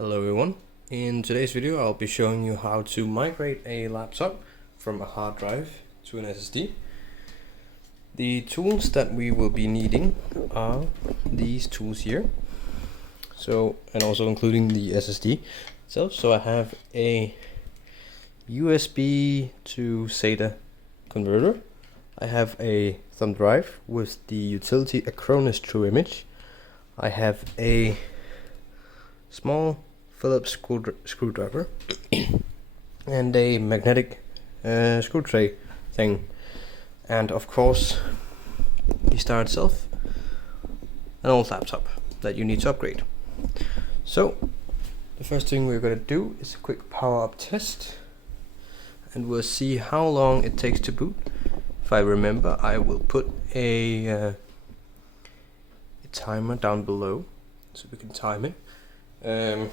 Hello everyone, in today's video I'll be showing you how to migrate a laptop from a hard drive to an SSD. The tools that we will be needing are these tools here, and also including the SSD itself. So I have a USB to SATA converter, I have a thumb drive with the utility Acronis True Image, I have a small Phillips screwdriver and a magnetic screw tray thing, and of course the star itself, an old laptop that you need to upgrade. So the first thing we're going to do is a quick power up test, and we'll see how long it takes to boot. If I remember, I will put a timer down below so we can time it.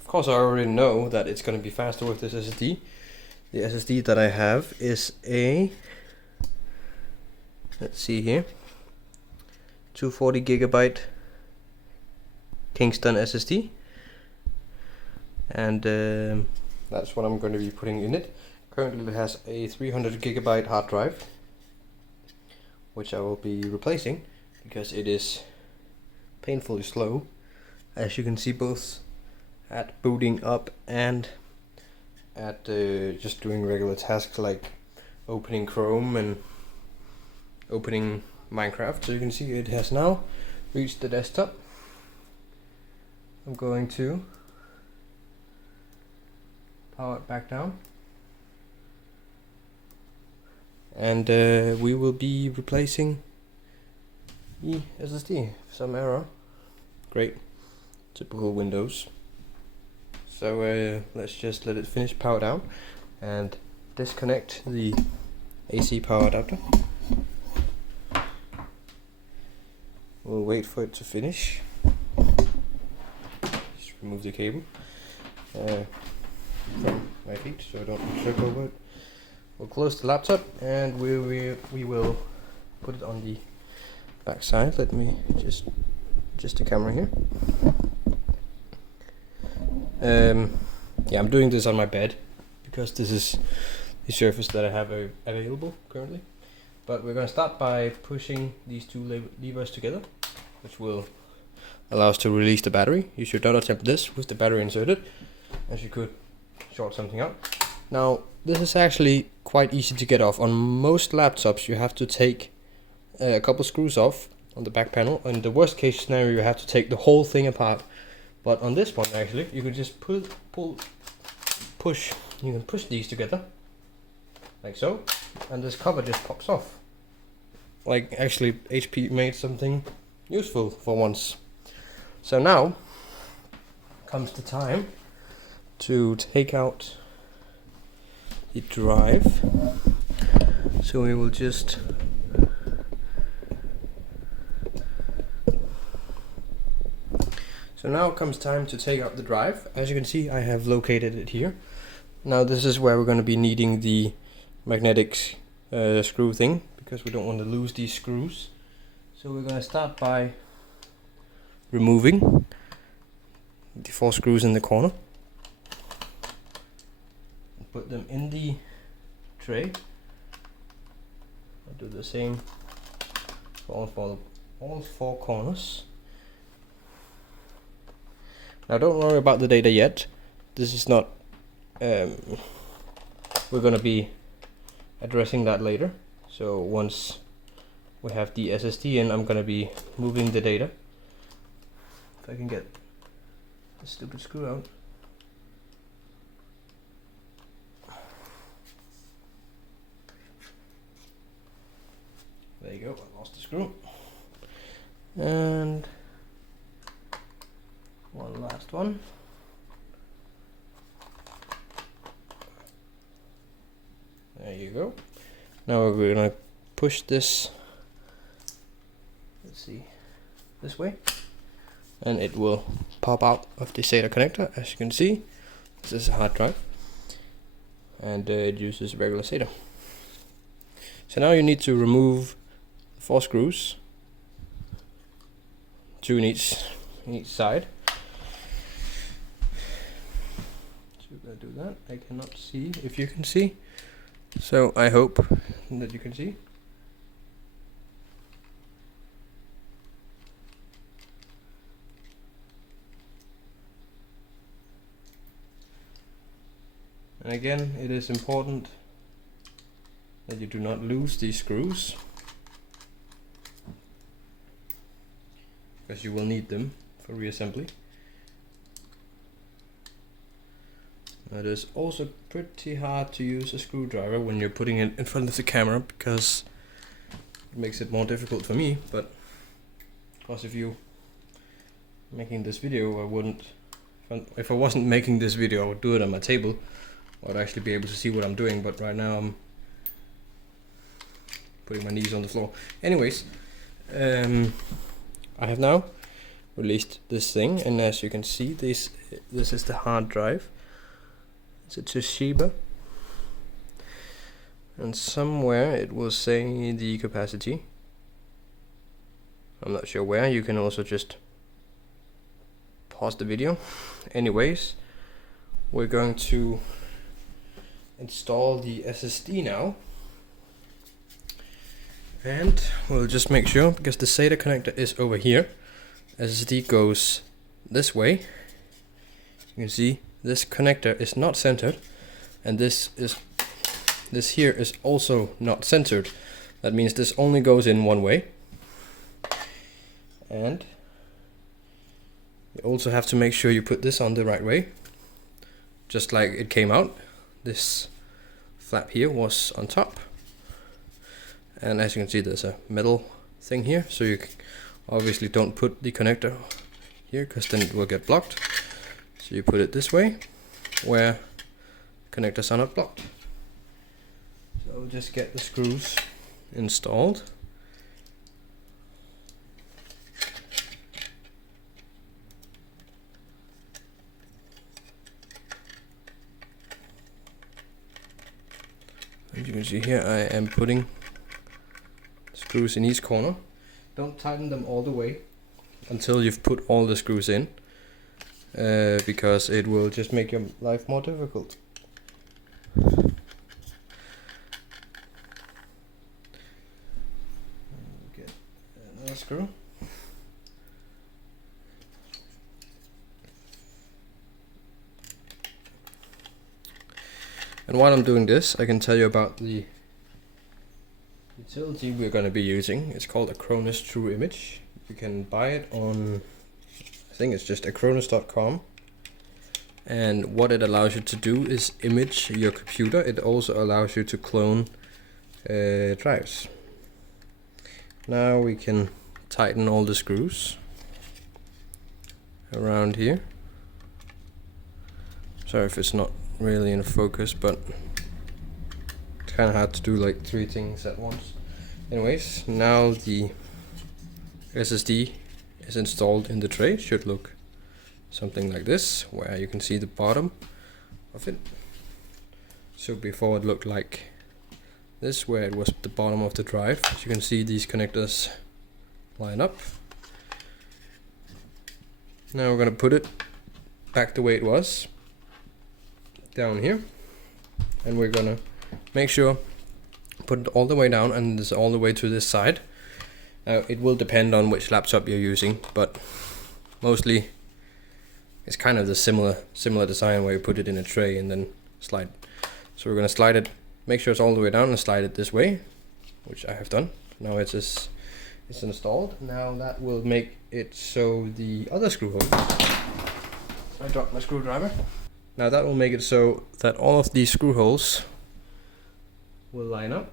Of course I already know that it's going to be faster with this SSD. The SSD that I have is a, let's see here, 240 gigabyte Kingston SSD, and that's what I'm going to be putting in it. Currently it has a 300 gigabyte hard drive, which I will be replacing because it is painfully slow, as you can see, both at booting up and at just doing regular tasks like opening Chrome and opening Minecraft. So you can see it has now reached the desktop. I'm going to power it back down, and we will be replacing the SSD. Some error, great, typical Windows. So let's just let it finish power down and disconnect the AC power adapter. We'll wait for it to finish. Just remove the cable from my feet so I don't trip over it. We'll close the laptop and we will put it on the back side. Let me just adjust the camera here. Yeah, I'm doing this on my bed because this is the surface that I have available currently. But we're going to start by pushing these two levers together, which will allow us to release the battery. You should not attempt this with the battery inserted, as you could short something out. Now, this is actually quite easy to get off. On most laptops you have to take a couple screws off on the back panel, and the worst case scenario you have to take the whole thing apart. But on this one, actually, you can just push. You can push these together, like so, and this cover just pops off. Like, actually, HP made something useful for once. So now comes the time to take out the drive. So we will just So now comes time to take out the drive. As you can see, I have located it here. Now this is where we're going to be needing the magnetic screw thing, because we don't want to lose these screws. So we're going to start by removing the 4 screws in the corner. Put them in the tray. I'll do the same for all 4 corners. Now don't worry about the data yet. This is not, we're going to be addressing that later. So once we have the SSD in, I'm going to be moving the data. If I can get the stupid screw out. There you go, I lost the screw. And one last one. There you go. Now we're going to push this, let's see, this way, and it will pop out of the SATA connector. As you can see, this is a hard drive, and it uses regular SATA. So now you need to remove 4 screws, 2 in each side. do that. I cannot see if you can see, so I hope that you can see. And again, it is important that you do not lose these screws, because you will need them for reassembly. It is also pretty hard to use a screwdriver when you're putting it in front of the camera, because it makes it more difficult for me. But of course, if you making this video, I wouldn't. If I wasn't making this video, I would do it on my table. I'd actually be able to see what I'm doing. But right now, I'm putting my knees on the floor. Anyways, I have now released this thing, and as you can see, this is the hard drive. It's a Toshiba, and somewhere it will say the capacity. I'm not sure where. You can also just pause the video. Anyways, we're going to install the SSD now, and we'll just make sure, because the SATA connector is over here, SSD goes this way. You can see this connector is not centered, and this here is also not centered. That means this only goes in one way. And you also have to make sure you put this on the right way, just like it came out. This flap here was on top, and as you can see, there's a metal thing here, so you obviously don't put the connector here, because then it will get blocked. So you put it this way, where connectors are not blocked. So just get the screws installed. As you can see here, I am putting screws in each corner. Don't tighten them all the way until you've put all the screws in, because it will just make your life more difficult. Get another screw. And while I'm doing this, I can tell you about the utility we're going to be using. It's called Acronis True Image. You can buy it on, I think it's just acronis.com. And what it allows you to do is image your computer. It also allows you to clone drives. Now we can tighten all the screws around here. Sorry if it's not really in focus, but it's kind of hard to do like 3 things at once. Anyways, now the SSD is installed in the tray. Should look something like this, where you can see the bottom of it. So before it looked like this, where it was the bottom of the drive. As you can see, these connectors line up. Now we're going to put it back the way it was, down here, and we're gonna make sure put it all the way down, and this all the way to this side. It will depend on which laptop you're using, but mostly it's kind of the similar design, where you put it in a tray and then slide. So we're gonna slide it, make sure it's all the way down, and slide it this way, which I have done. Now it's installed. Now that will make it so the other screw hole, I dropped my screwdriver. Now that will make it so that all of these screw holes will line up,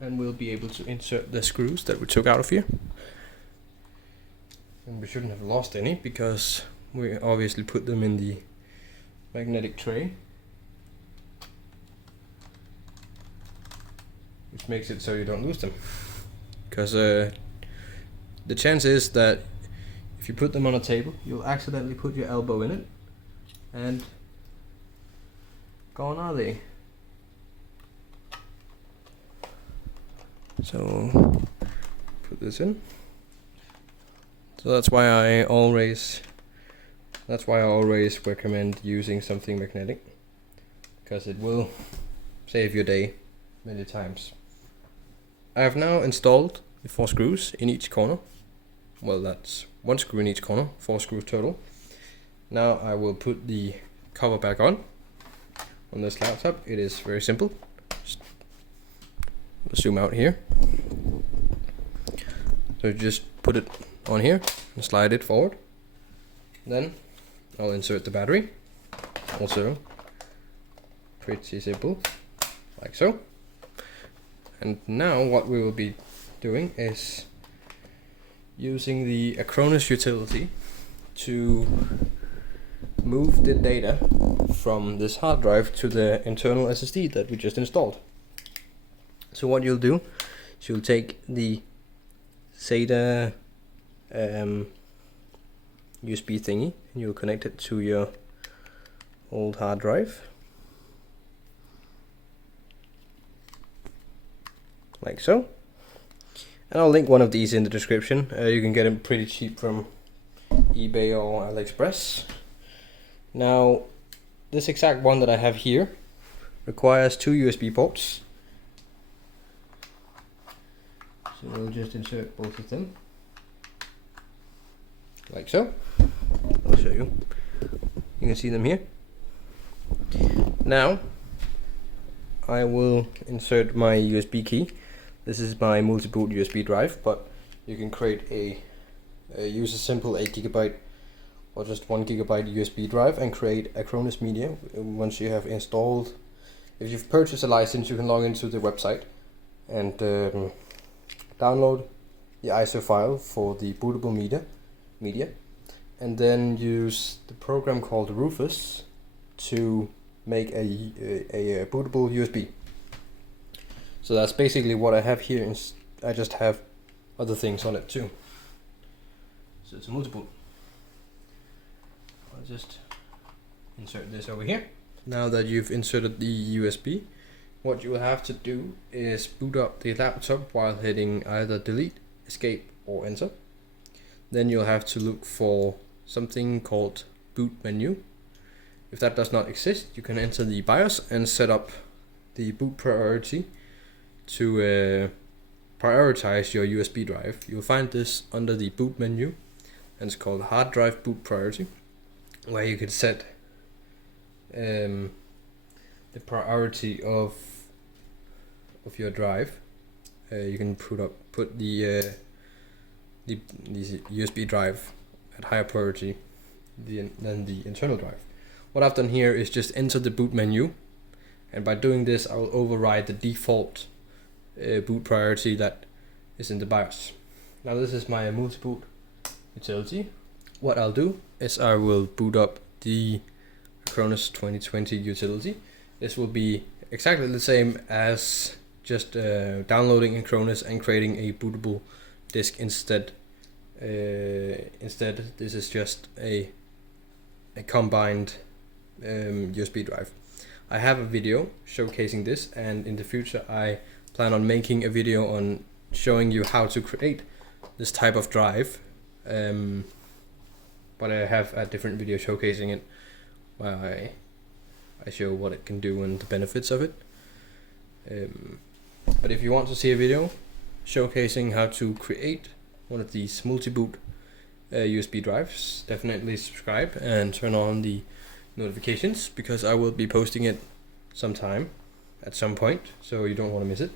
and we'll be able to insert the screws that we took out of here. And we shouldn't have lost any, because we obviously put them in the magnetic tray, which makes it so you don't lose them. Because the chance is that if you put them on a table, you'll accidentally put your elbow in it, and gone are they. So put this in. So that's why I always That's why I always recommend using something magnetic, because it will save your day many times. I have now installed the 4 screws in each corner. Well, that's 1 screw in each corner, 4 screws total. Now I will put the cover back on this laptop. It is very simple. We'll zoom out here. So just put it on here and slide it forward. Then I'll insert the battery. Also pretty simple, like so. And now what we will be doing is using the Acronis Utility to move the data from this hard drive to the internal SSD that we just installed. So what you'll do is you'll take the SATA USB thingy and you'll connect it to your old hard drive, like so. And I'll link one of these in the description. You can get them pretty cheap from eBay or AliExpress. Now, this exact one that I have here requires 2 USB ports. So we'll just insert both of them, like so. I'll show you. You can see them here. Now, I will insert my USB key. This is my multi-boot USB drive, but you can create use a simple 8 GB or just 1 GB USB drive and create Acronis media. Once you have installed, if you've purchased a license, you can log into the website and download the ISO file for the bootable media, and then use the program called Rufus to make a bootable USB. So that's basically what I have here. I just have other things on it too. So it's a multi-boot. I'll just insert this over here. Now that you've inserted the USB, what you will have to do is boot up the laptop while hitting either delete, escape or enter. Then you'll have to look for something called boot menu. If that does not exist, you can enter the BIOS and set up the boot priority to prioritize your USB drive. You'll find this under the boot menu, and it's called hard drive boot priority, where you can set the priority of your drive. You can put the USB drive at higher priority than the internal drive. What I've done here is just enter the boot menu, and by doing this I will override the default boot priority that is in the BIOS. Now this is my multi-boot utility. What I'll do is I will boot up the Acronis 2020 utility. This will be exactly the same as just downloading Acronis and creating a bootable disk instead. Instead, this is just a combined USB drive. I have a video showcasing this, and in the future I plan on making a video on showing you how to create this type of drive. But I have a different video showcasing it, where I show what it can do and the benefits of it. But if you want to see a video showcasing how to create one of these multi-boot USB drives, definitely subscribe and turn on the notifications, because I will be posting it sometime at some point, so you don't want to miss it.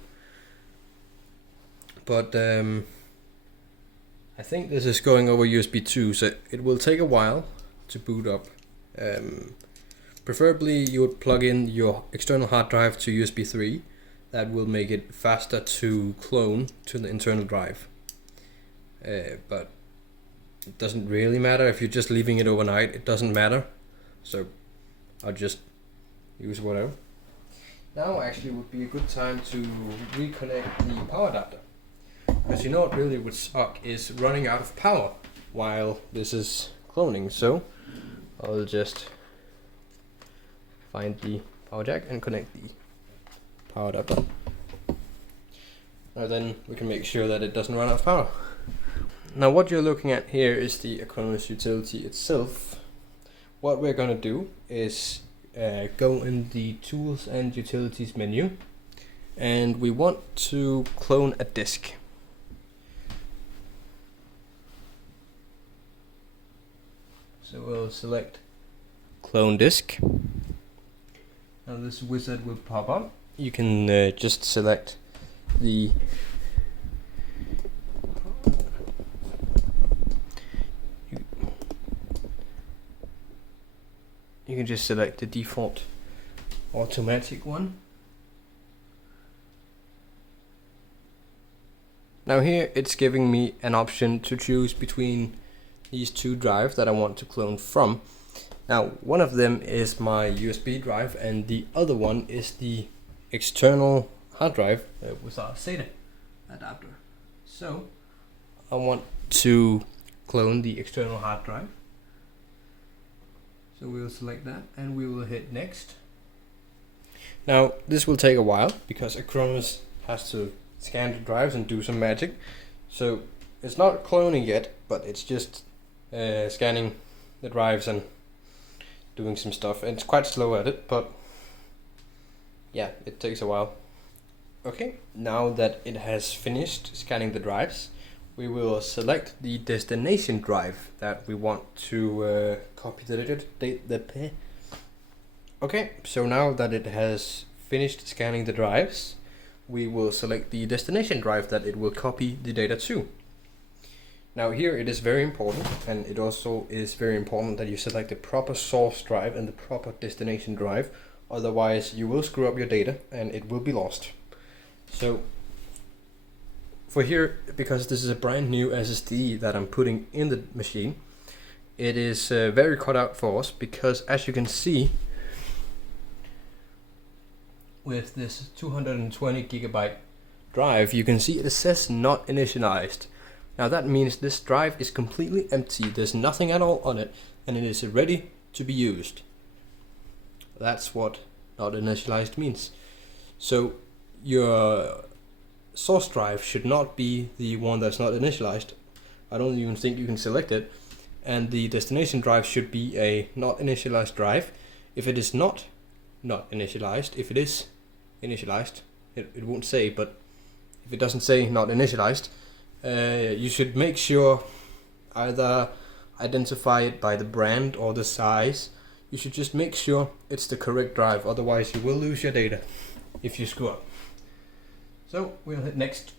But I think this is going over USB 2, so it will take a while to boot up. Preferably you would plug in your external hard drive to USB 3. That will make it faster to clone to the internal drive. But it doesn't really matter if you're just leaving it overnight. It doesn't matter. So I'll just use whatever. Now actually would be a good time to reconnect the power adapter. Because you know what really would suck is running out of power while this is cloning. So I'll just find the power jack and connect the power adapter. Now then we can make sure that it doesn't run out of power. Now what you're looking at here is the Acronis Utility itself. what we're going to do is go in the Tools and Utilities menu, and we want to clone a disk. So we'll select Clone Disk. Now this wizard will pop up. You can just select the you can just select the default automatic one. Now here it's giving me an option to choose between these two drives that I want to clone from. Now one of them is my USB drive and the other one is the external hard drive with our SATA adapter. So I want to clone the external hard drive. So we will select that and we will hit next. Now this will take a while because Acronis has to scan the drives and do some magic. So it's not cloning yet, but it's just scanning the drives and doing some stuff, and it's quite slow at it, but yeah, it takes a while. Okay, now that it has finished scanning the drives, we will select the destination drive that we want to copy the data. Okay, so now that it has finished scanning the drives, we will select the destination drive that it will copy the data to. Now here it is very important, and it also is very important that you select the proper source drive and the proper destination drive, otherwise you will screw up your data and it will be lost. So for here, because this is a brand new SSD that I'm putting in the machine, it is very cut out for us, because as you can see with this 220 gigabyte drive, you can see it says not initialized. Now that means this drive is completely empty, there's nothing at all on it, and it is ready to be used. That's what not initialized means. So your source drive should not be the one that's not initialized. I don't even think you can select it. And the destination drive should be a not initialized drive. If it is not initialized, if it is initialized, it won't say, but if it doesn't say not initialized, you should make sure either identify it by the brand or the size. You should just make sure it's the correct drive, otherwise you will lose your data if you screw up. So we'll hit next.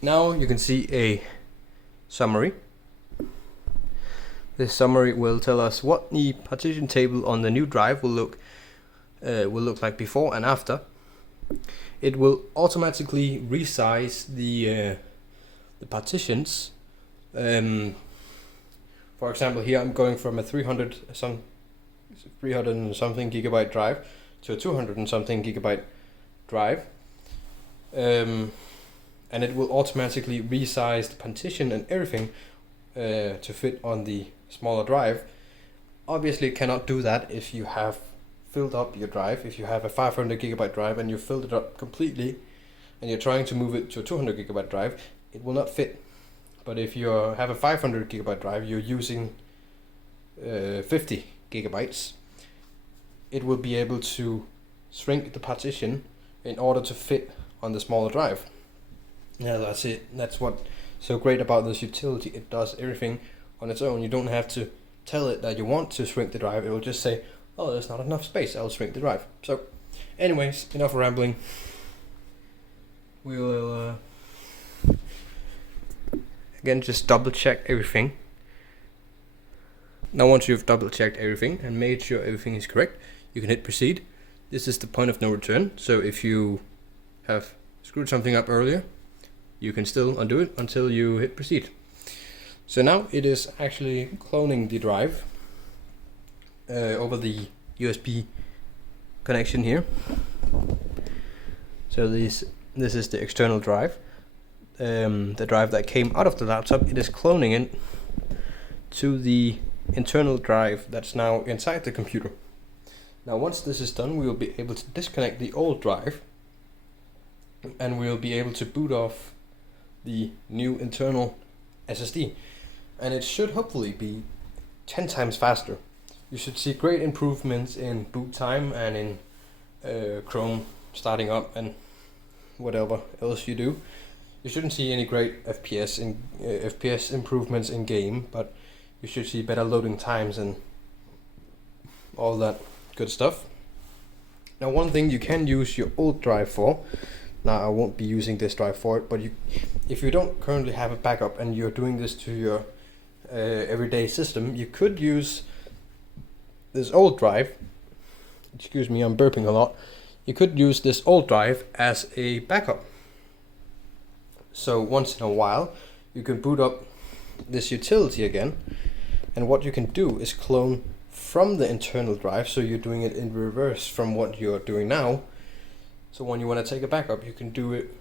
Now you can see a summary. This summary will tell us what the partition table on the new drive will look like before and after. It will automatically resize the partitions. For example, here I'm going from a 300 and something gigabyte drive to a 200 and something gigabyte drive, and it will automatically resize the partition and everything to fit on the smaller drive. Obviously, it cannot do that if you have filled up your drive. If you have a 500 gigabyte drive and you filled it up completely and you're trying to move it to a 200 gigabyte drive, it will not fit. But if you have a 500 gigabyte drive, you're using 50 gigabytes, it will be able to shrink the partition in order to fit on the smaller drive. Yeah, that's it. That's what's so great about this utility. It does everything on its own. You don't have to tell it that you want to shrink the drive. It will just say, oh, there's not enough space, I'll shrink the drive. So anyways, enough rambling. We will again just double check everything. Now once you've double checked everything and made sure everything is correct, you can hit proceed. This is the point of no return, so if you have screwed something up earlier, you can still undo it until you hit proceed. So now it is actually cloning the drive over the USB connection here. So this is the external drive, the drive that came out of the laptop. It is cloning it to the internal drive that's now inside the computer. Now once this is done, we will be able to disconnect the old drive and we'll be able to boot off the new internal SSD, and it should hopefully be 10 times faster. You should see great improvements in boot time and in Chrome starting up and whatever else you do. You shouldn't see any great FPS improvements in game, but you should see better loading times and all that good stuff. Now, one thing you can use your old drive for, now I won't be using this drive for it, but if you don't currently have a backup and you're doing this to your everyday system, you could use this old drive. Excuse me, I'm burping a lot. You could use this old drive as a backup. So once in a while, you can boot up this utility again, and what you can do is clone from the internal drive, so you're doing it in reverse from what you're doing now. So when you want to take a backup, you can do it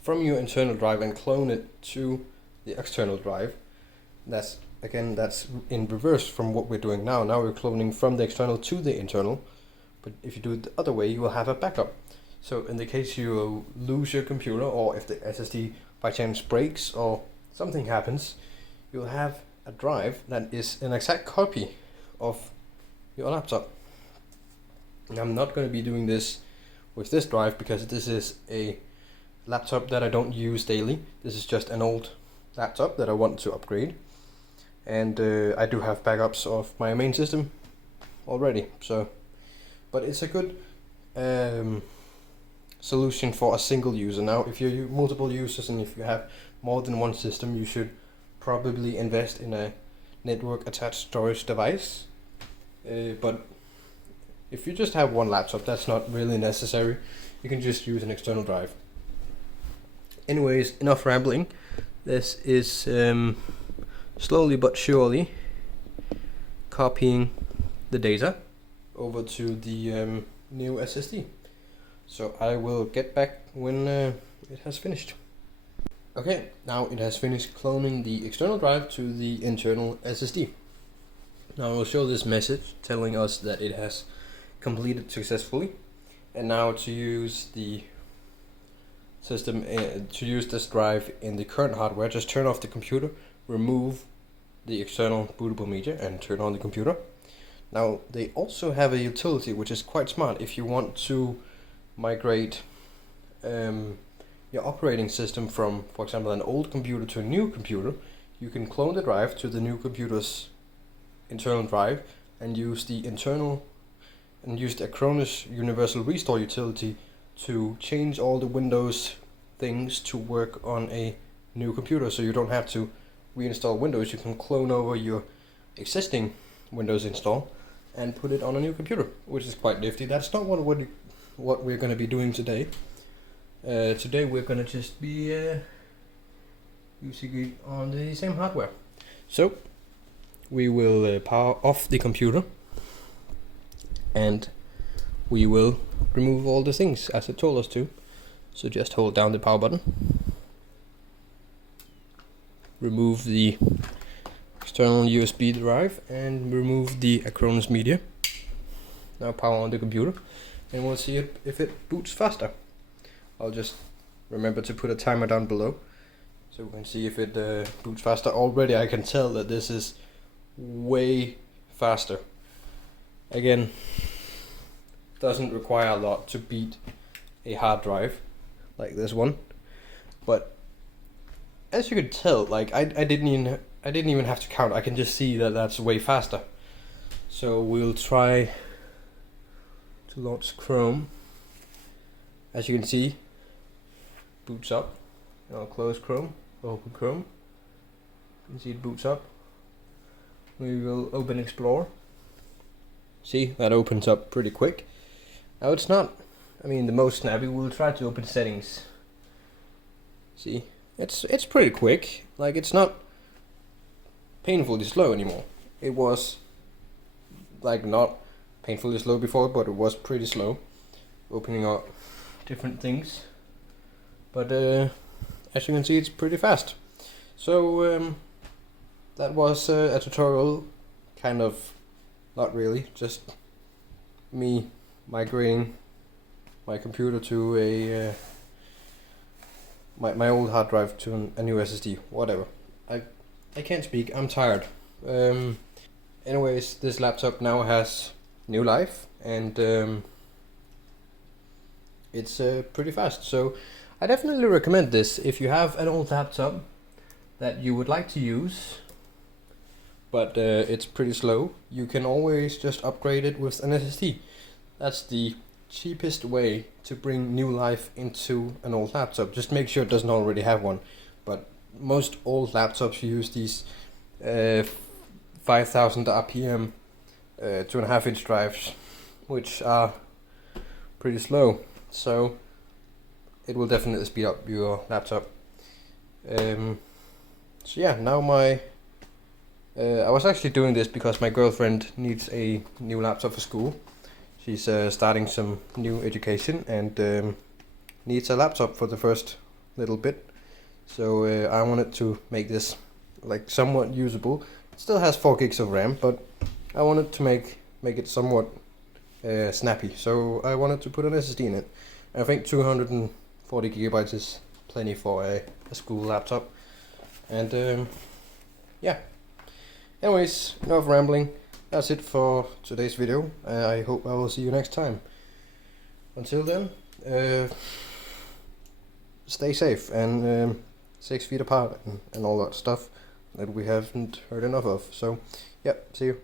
from your internal drive and clone it to the external drive. That's in reverse from what we're doing now. Now we're cloning from the external to the internal, but if you do it the other way, you will have a backup. So in the case you lose your computer, or if the SSD by chance breaks or something happens, you'll have a drive that is an exact copy of your laptop. And I'm not going to be doing this with this drive because this is a laptop that I don't use daily. This is just an old laptop that I want to upgrade, and I do have backups of my main system already. So, but it's a good solution for a single user. Now, if you're multiple users and if you have more than one system, you should probably invest in a network attached storage device. But if you just have one laptop, that's not really necessary. You can just use an external drive. Anyways, enough rambling. This is slowly but surely copying the data over to the new SSD. So I will get back when it has finished. Okay, now it has finished cloning the external drive to the internal SSD. Now I will show this message telling us that it has completed successfully. And now to use the system, to use this drive in the current hardware, just turn off the computer, remove the external bootable media and turn on the computer. Now they also have a utility which is quite smart. If you want to migrate your operating system from, for example, an old computer to a new computer, you can clone the drive to the new computer's internal drive and use the Acronis Universal Restore utility to change all the Windows things to work on a new computer. So you don't have to reinstall Windows. You can clone over your existing Windows install and put it on a new computer, which is quite nifty. That's not what we're going to be doing today. Today we're going to just be using it on the same hardware. So we will power off the computer and we will remove all the things as it told us to. So just hold down the power button, remove the external USB drive and remove the Acronis media. Now power on the computer and we'll see if it boots faster. I'll just remember to put a timer down below so we can see if it boots faster. Already I can tell that this is way faster. Again, doesn't require a lot to beat a hard drive like this one, but as you can tell, like I didn't even have to count. I can just see that that's way faster. So we'll try to launch Chrome. As you can see, boots up. I'll close Chrome, open Chrome. You can see it boots up. We will open Explorer. See, that opens up pretty quick. Now it's not, the most snappy. We'll try to open settings. See, it's pretty quick. Like, it's not painfully slow anymore. It was like not painfully slow before, but it was pretty slow opening up different things. But as you can see, it's pretty fast. So that was a tutorial, kind of, not really, just me migrating my computer to a my old hard drive to a new SSD. Whatever. I can't speak. I'm tired. Anyways, this laptop now has new life, and it's pretty fast. So I definitely recommend this if you have an old laptop that you would like to use, but it's pretty slow. You can always just upgrade it with an SSD. That's the cheapest way to bring new life into an old laptop. Just make sure it doesn't already have one. But most old laptops use these 5000 RPM 2.5-inch drives, which are pretty slow. So it will definitely speed up your laptop. So yeah, now I was actually doing this because my girlfriend needs a new laptop for school. She's starting some new education and needs a laptop for the first little bit. So I wanted to make this like somewhat usable. It still has 4 gigs of RAM, but I wanted to make it somewhat snappy. So I wanted to put an SSD in it. I think 240 gigabytes is plenty for a school laptop. And yeah. Anyways, enough rambling. That's it for today's video. I hope I will see you next time. Until then, stay safe and 6 feet apart and all that stuff that we haven't heard enough of. So, yeah, see you.